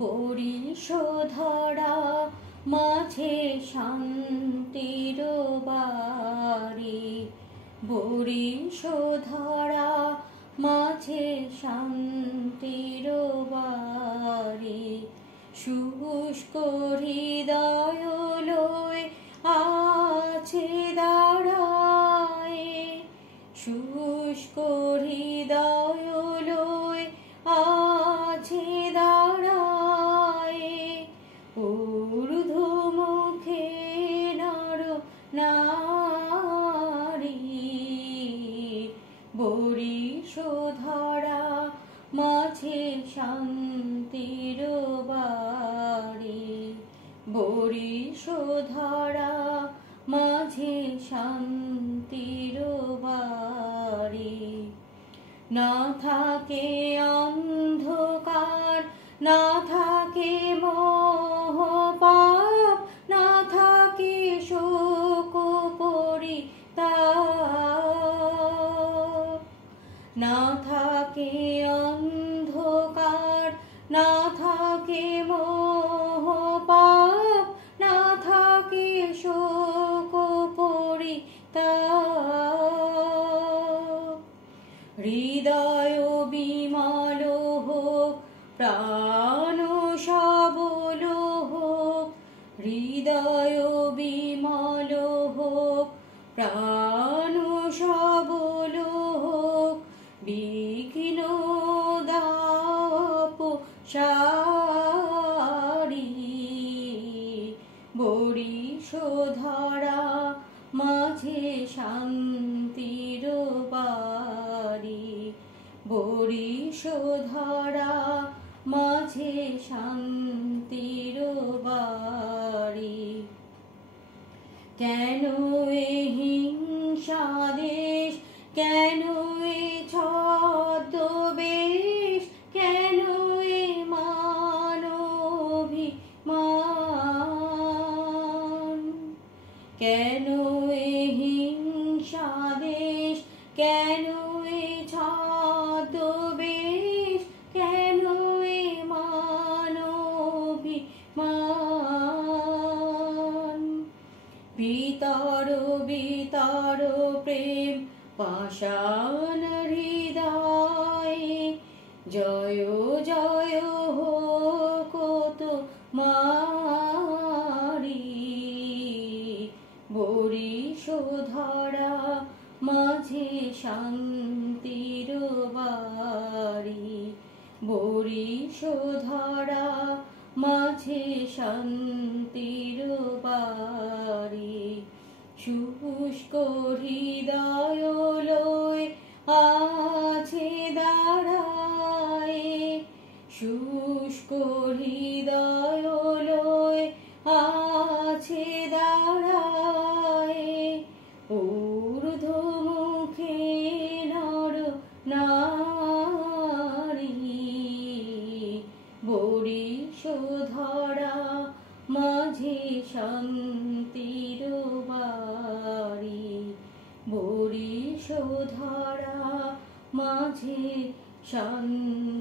বরিশধরা মাঝে শান্তির বাড়ি, বরিশধরা মাঝে শান্তির বাড়ি। শুষ্ক হৃদয় লয়ে আছে দাঁড়ায়ে, শুষ্ক হৃদয় লয়ে আছে দাঁড়ায়ে। ঊর্ধ্বমুখে নর নারী, বরিশধরা মাঝে শান্তির বাড়ি, বরিশধরা মাঝে শান্তির বাড়ি। না থাকে অন্ধকার, না থাকে মোহ পাপ, না থাকে শোক পরিতাপ। না থাকে অন্ধকার, না থাকে মোহ পাপ, না থাকে শোক পরিতাপ। হৃদয় বিমল হোক, প্রাণ সবল হোক, হৃদয় বিমল হোক, প্রাণ সবল হোক। বিঘ্ন দাপ সারি, বরিশধরা মাঝে শান্তির বাড়ি, বরিশধরা মাঝে শান্তির বাড়ি। কেন এ হিংসা দেশ, কেন এ ছদ্মবেশ, কেন এ মানবিমান। কেন এ হিংসা দেশ, কেন এ ছদ্মবেশ, কেন এ মানবিমান। ভিতর ভিতর প্রেম পাষাণ হৃদয়ে, জয় জয় হোক তোমারি। বরিশধরা মাঝে শান্তির বাড়ি, বরিশধরা মাঝে শান্তির বাড়ি। শুষ্ক হৃদয় লয়ে আছে দাঁড়ায়ে, শুষ্ক হৃদয় লয়ে আছে দাঁড়ায়ে। ঊর্ধ্বমুখে নর নারী, বরিশধরা মাঝে শান্তির বাড়ি, বরিশধরা মাঝে শান্তি।